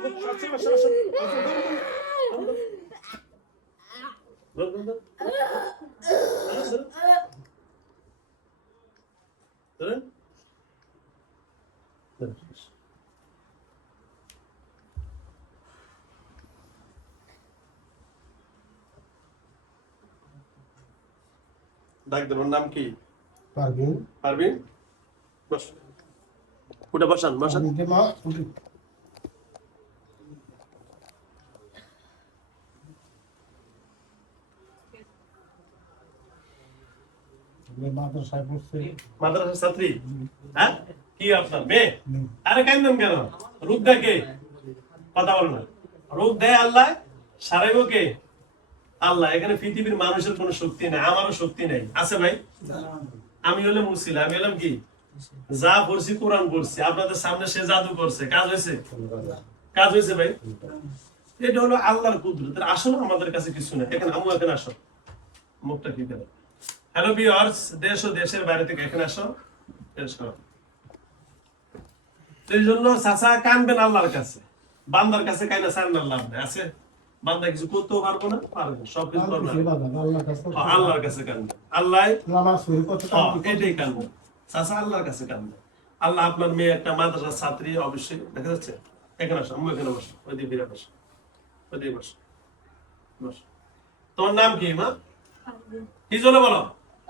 আসো, আসো, আসো। আসো, ধরো, ধরো। ধরো, ধরো, ধরো। ধরো, ধরো। ধরেন। ডাক দেন নাম কি পারবেন পারবিন বস উঠে বসান বসান আমি যে মা উঠি। আমি মাদ্রাসায় পড়ছি মাদ্রাসার ছাত্রী? হ্যাঁ? কি আপনার মেয়ে। আরে কান্দেন কেন? রূপ কে কথা বল না। রূপ দেয় আল্লাহ সারাইব কে? আল্লাহ। এখানে পৃথিবীর মানুষের কোনো শক্তি নেই আমারও শক্তি নেই। আছে ভাই? আমি হলাম মুসিল আমি হলাম কি? যা পড়ছি কোরআন পড়ছি। আপনাদের সামনে সে জাদু করছে। কাজ হয়েছে? কাজ হয়েছে ভাই? এটা হলো আল্লাহর কুদরত। আসলে আমাদের কাছে কিছু নেই। এখানে আমু এখানে আসো। মুখটা কি করে। হ্যালো ভিউয়ার্স দেশ ও দেশের বাইরে থেকে এখানে আসো। এই জন্য চাচা কানবেন আল্লাহর কাছে। বান্দার কাছে কাইনা সারেন আল্লাহ আছে? বান্দা কিছু করতেও পারব না? পারব। সব কিছু আল্লাহর কাছে কানবেন। আল্লাহ এটাই কানবেন। চাচা আল্লাহর কাছে কানবেন। আল্লাহ আপনার মেয়ে একটা মাদ্রাসার ছাত্রী অবশ্যই। দেখা যাচ্ছে? এখানে আসো আমি এখানে বসো। ওই দিকে ফিরে বসো। ওই দিকে বসো। বসো। তোমার নাম কি মা? কি জন্য বলো?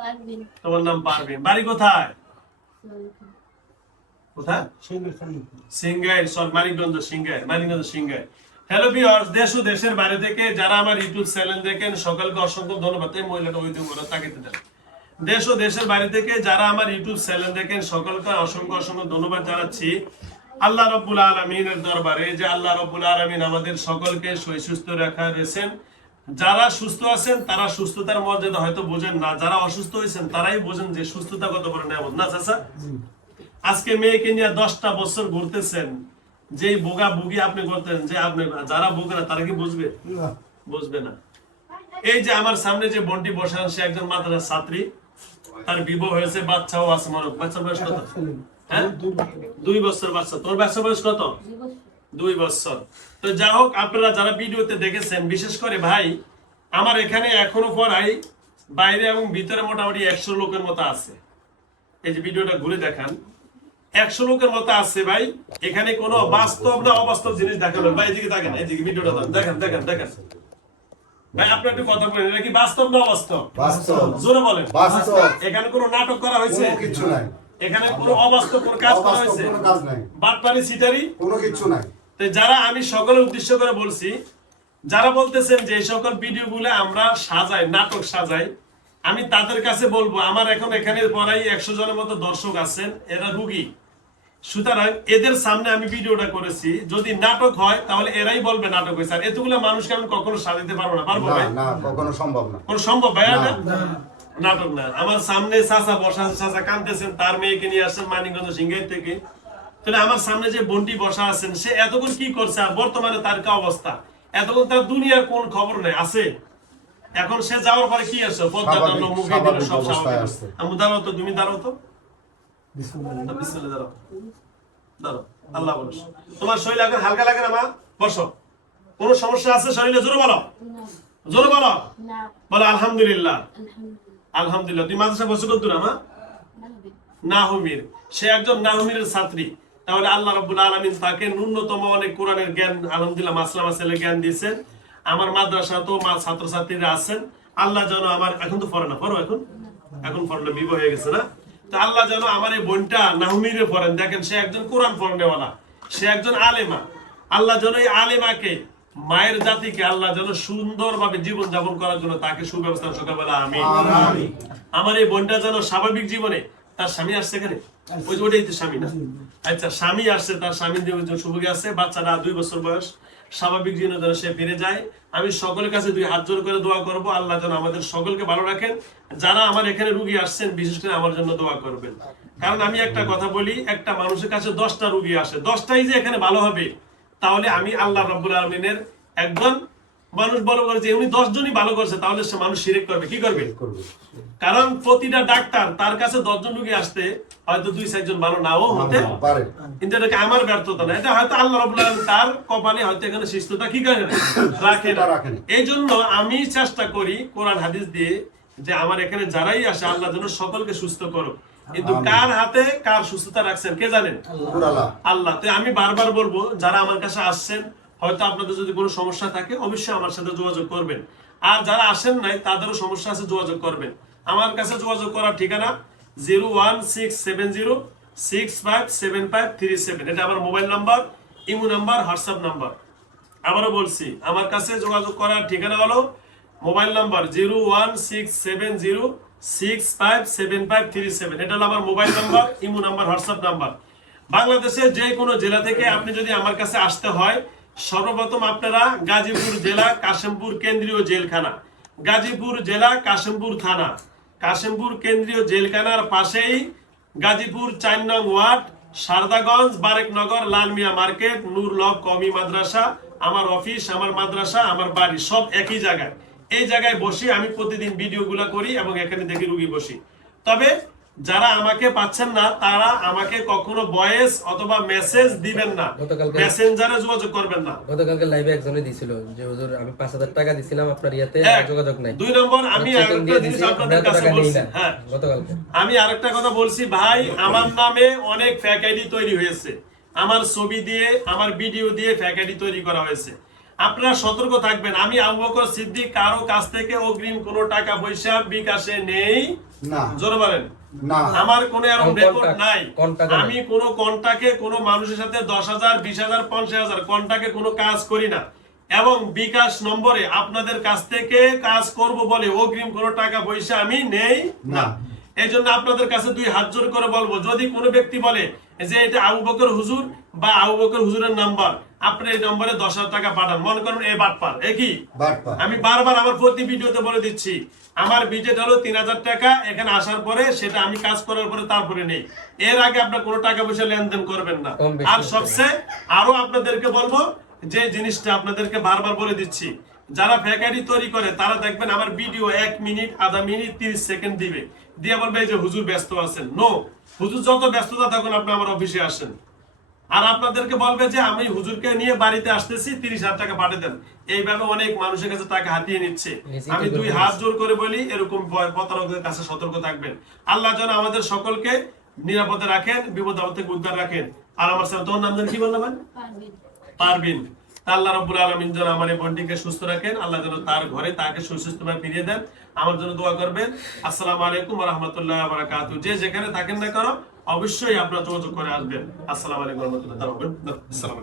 পারবেন তোমার নাম বাড়ি কোথায়? কোথায়? সর মানিকগঞ্জ সিংগাই মানিকগঞ্জ সিংগাই হ্যালো ভিউয়ার্স দেশ ও দেশের বাইরে থেকে যারা আমার ইউটিউব চ্যানেল দেখেন সকলকে অসংখ্য ধন্যবাদ। এই মহিলাটা ওই দিন দেন দেশ ও দেশের বাইরে থেকে যারা আমার ইউটিউব চ্যানেল দেখেন সকলকে অসংখ্য অসংখ্য ধন্যবাদ জানাচ্ছি। আল্লাহ রব্বুল আলমিনের দরবারে যে আল্লাহ রব্বুল আলমিন আমাদের সকলকে সুস্থ রাখা দিয়েছেন। যারা সুস্থ আছেন তারা সুস্থতার মর্যাদা হয়তো বোঝেন না। যারা অসুস্থ হয়েছেন তারাই বোঝেন যে সুস্থতা কত বড় নেমত না চাচা? আজকে মেয়েকে নিয়ে দশটা বছর ঘুরতেছেন যেই বোগা বুগি আপনি করতেন যে আপনি যারা বুগে না তারা কি বুঝবে? বুঝবে না। এই যে আমার সামনে যে বন্টি বসান সে একজন মাদ্রাসার ছাত্রী। তার বিবাহ হয়েছে বাচ্চাও আছে মানব। বাচ্চার বয়স কত? হ্যাঁ? দুই বছর। দুই বছর বাচ্চা। তোর বাচ্চা বয়স কত? দুই বছর। তো যা হোক আপনারা যারা ভিডিওতে দেখেছেন বিশেষ করে ভাই আমার এখানে এখনও পড়াই বাইরে এবং ভিতরে মোটামুটি একশো লোকের মতো আছে। এই যে ভিডিওটা ঘুরে দেখান। একশো লোকের মতো আছে ভাই। এখানে কোনো বাস্তব না অবাস্তব জিনিস দেখানো ভাই এদিকে দেখেন এদিকে ভিডিওটা দেখেন দেখেন দেখেন। ভাই আপনি একটু কথা বলেন এটা কি বাস্তব না অবাস্তব? বাস্তব। জোরে বলেন। বাস্তব। এখানে কোনো নাটক করা হয়েছে? কিছু নাই। এখানে কোনো অবাস্তব কোনো কাজ করা হয়েছে? বাটপারি সিটারি? কোনো কিছু নাই। তো যারা আমি সকলের উদ্দেশ্য করে বলছি যারা বলতেছেন যে এই সকল ভিডিওগুলো আমরা সাজাই নাটক সাজাই আমি তাদের কাছে বলব আমার এখন এখানে পড়াই একশো জনের মতো দর্শক আছেন এরা রুগী। সুতরাং এদের সামনে আমি ভিডিওটা করেছি। যদি নাটক হয় তাহলে এরাই বলবে নাটক হয়েছে। আর এতগুলো মানুষকে আমি কখনো সাজাতে পারব না। পারব না ভাই? না কখনো সম্ভব না। কোন সম্ভব ভাই না। নাটক না। আমার সামনে চাচা বসা চাচা কানতেছেন তার মেয়েকে নিয়ে আসছেন মানিকগঞ্জ সিংহের থেকে। তাহলে আমার সামনে যে বন্টি বসা আছেন সে এতক্ষণ কি করছে আর বর্তমানে তার কি অবস্থা? এতক্ষণ তার দুনিয়ার কোন খবর নেই আছে? এখন সে যাওয়ার পরে কি আছে? পদ্মা স্বাভাবিক- মুখে দিল সব স্বাভাবিক আমি দাঁড়াও তো তুমি দাঁড়াও তো। বিসমিল্লাহ। বিসমিল্লাহ দাঁড়াও। দাঁড়াও আল্লাহ বলো তোমার শরীর এখন হালকা লাগে না মা? বসো। কোনো সমস্যা আছে শরীরে? জোরে বলো। জোরে বলো। না। বলো আলহামদুলিল্লাহ। আলহামদুলিল্লাহ। আলহামদুলিল্লাহ। তুমি মাদ্রাসা বসে করতো না মা? নাহমির সে একজন নাহমিরের ছাত্রী। তাহলে আল্লাহ রাব্বুল আলামিন তাকে ন্যূনতম অনেক কোরআনের জ্ঞান আলহামদুলিল্লাহ মাসলা মাসাইলের জ্ঞান দিয়েছেন। আমার মাদ্রাসা তো মা ছাত্রছাত্রীরা আছেন। আল্লাহ যেন আমার এখন তো পড়ে না পড়ো এখন? এখন পড়লে বিবাহ হয়ে গেছে না? তো আল্লাহ যেন আমার এই বোনটা নাহমিরে পড়েন। দেখেন সে একজন কোরআন পড়নেওয়ালা সে একজন আলেমা। আল্লাহ যেন এই আলেমাকে মায়ের জাতিকে আল্লাহ যেন সুন্দরভাবে জীবন যাপন করার জন্য তাকে সুব্যবস্থা সকালবেলা আমি আমার এই বোনটা যেন স্বাভাবিক জীবনে তার স্বামী আসছে এখানে? ওই যে ওটাই তো স্বামী না। আচ্ছা স্বামী আসছে তার আছে বাচ্চাটা দুই বছর বয়স। স্বাভাবিক জীবনে যেন সে ফিরে যায়। আমি সকলের কাছে দুই হাত জোর করে দোয়া করব। আল্লাহ যেন আমাদের সকলকে ভালো রাখেন। যারা আমার এখানে রুগী আসছেন বিশেষ করে আমার জন্য দোয়া করবেন। কারণ আমি একটা কথা বলি একটা মানুষের কাছে দশটা রুগী আসে। দশটাই যে এখানে ভালো হবে তাহলে আমি আল্লাহ রব্বুল আলমিনের একজন মানুষ বলে বলে যে উনি দশ জনই ভালো করছে তাহলে সে মানুষ সিরেক করবে। কি করবে? কারণ প্রতিটা ডাক্তার তার কাছে দশজন রুগী আসতে হয়তো দুই চারজন ভালো নাও হতে পারে। কিন্তু এটাকে আমার ব্যর্থতা না? এটা হয়তো আল্লাহ রাব্বুল আলামিন তার কপালে হয়তো এখানে শিষ্টতা কি করে? রাখে না। এই জন্য আমি চেষ্টা করি কোরআন হাদিস দিয়ে যে আমার এখানে যারাই আসে আল্লাহ যেন সকলকে সুস্থ করো কিন্তু কার হাতে কার সুস্থতা রাখছেন কে জানেন? আল্লাহ। তো আমি বারবার বলব যারা আমার কাছে আসছেন হয়তো আপনাদের যদি কোনো সমস্যা থাকে, অবশ্যই আমার সাথে যোগাযোগ করবেন। আর যারা আসেন নাই, তাদেরও সমস্যা আছে, যোগাযোগ করবেন। আমার কাছে যোগাযোগ করার ঠিকানা zero one six seven zero, six five seven five three seven. এটা আমার mobile number, imo number, WhatsApp number. আবারও বলছি, আমার কাছে যোগাযোগ করার ঠিকানা হলো mobile number zero one six seven zero, six five seven five three seven. এটা হলো আমার mobile number, imo number, WhatsApp number. বাংলাদেশের যে কোনো জেলা থেকে আপনি যদি আমার কাছে আসতে হয় সর্বপ্রথম আপনারা গাজীপুর জেলা, কাশিমপুর কেন্দ্রীয় জেলখানা। গাজীপুর জেলা, কাশিমপুর থানা। কাশিমপুর কেন্দ্রীয় জেলখানার পাশেই গাজীপুর চার নং ওয়ার্ড, সারদাগঞ্জ, বারেকনগর, লালমিয়া মার্কেট, নূর লক কমি মাদ্রাসা, আমার অফিস, আমার মাদ্রাসা, আমার বাড়ি, সব একই জায়গায়। এই জায়গায় বসে আমি প্রতিদিন ভিডিওগুলো করি এবং এখানে দেখি রুগী বসি। তবে যারা আমাকে পাচ্ছেন না তারা আমাকে কখনো ভয়েস অথবা মেসেজ দিবেন না। মেসেঞ্জারে যোগাযোগ করবেন না। গতকালকে লাইভে একজনে দিছিল যে হুজুর আমি পাঁচ হাজার টাকা দিছিলাম আপনার ইয়াতে যোগাযোগ নাই। দুই নম্বর আমি আরেকটা জিনিস আপনাদের কাছে বলছি হ্যাঁ। গতকালকে। আমি আরেকটা কথা বলছি ভাই আমার নামে অনেক ফ্যাক আইডি তৈরি হয়েছে। আমার ছবি দিয়ে আমার ভিডিও দিয়ে ফ্যাক আইডি তৈরি করা হয়েছে। আপনারা সতর্ক থাকবেন আমি আবু বকর সিদ্দিক কারও কাছ থেকে অগ্রিম কোনো টাকা পয়সা বিকাশে নেই। না। জোরে বলেন। না আমার কোনো এরকম রেকর্ড নাই। আমি কোনো কন্টাকে কোনো মানুষের সাথে দশ হাজার বিশ হাজার পঞ্চাশ হাজার কন্টাকে কোনো কাজ করি না। এবং বিকাশ নম্বরে আপনাদের কাছ থেকে কাজ করব বলে অগ্রিম কোনো টাকা পয়সা আমি নেই না। না। এই জন্য আপনাদের কাছে দুই হাত জোর করে বলব যদি কোনো ব্যক্তি বলে যে এটা আবু বকর হুজুর বা আবু বকর হুজুরের নাম্বার আপনি এই নম্বরে দশ হাজার টাকা পাঠান। মনে করেন এ বাটপার। এ কি? আমি বারবার আমার প্রতি ভিডিওতে বলে দিচ্ছি আমার বিজেট হলো তিন হাজার টাকা এখানে আসার পরে সেটা আমি কাজ করার পরে তারপরে নেই। এর আগে আপনার কোনো টাকা পয়সা লেনদেন করবেন না। আর সবচেয়ে আরও আপনাদেরকে বলব যে জিনিসটা আপনাদেরকে বারবার বলে দিচ্ছি যারা ফ্যাকারি তৈরি করে তারা দেখবেন আমার ভিডিও এক মিনিট আধা মিনিট তিরিশ সেকেন্ড দিবে। দিয়ে বলবে যে হুজুর ব্যস্ত আছেন। নো হুজুর যত ব্যস্ততা তখন আপনি আমার অফিসে আসেন। আর আপনাদেরকে বলবে যে আমি হুজুরকে নিয়ে বাড়িতে আসতেছি তিরিশ হাজার টাকা পাঠিয়ে দেন। এইভাবে অনেক মানুষের কাছে টাকা হাতিয়ে নিচ্ছে। আমি দুই হাত জোর করে বলি এরকম প্রতারকদের কাছে সতর্ক থাকবেন। আল্লাহ যেন আমাদের সকলকে নিরাপদে রাখেন বিপদ আপদ থেকে উদ্ধার রাখেন। আর আমার স্যার তোমার নাম যেন কি বললাম পারবিন আল্লাহ রব্বুল আলমিন যেন আমার এই বোনটিকে সুস্থ রাখেন। আল্লাহ যেন তার ঘরে তাকে সুস্থভাবে ফিরিয়ে দেন। আমার জন্য দোয়া করবেন। আসসালামু আলাইকুম রহমতুল্লাহ বারাকাতু যে যেখানে থাকেন না করো অবশ্যই আপনারা যোগাযোগ করে আসবেন। আসসালাম আলাইকুম রহমতুল্লাহ। আসসালামু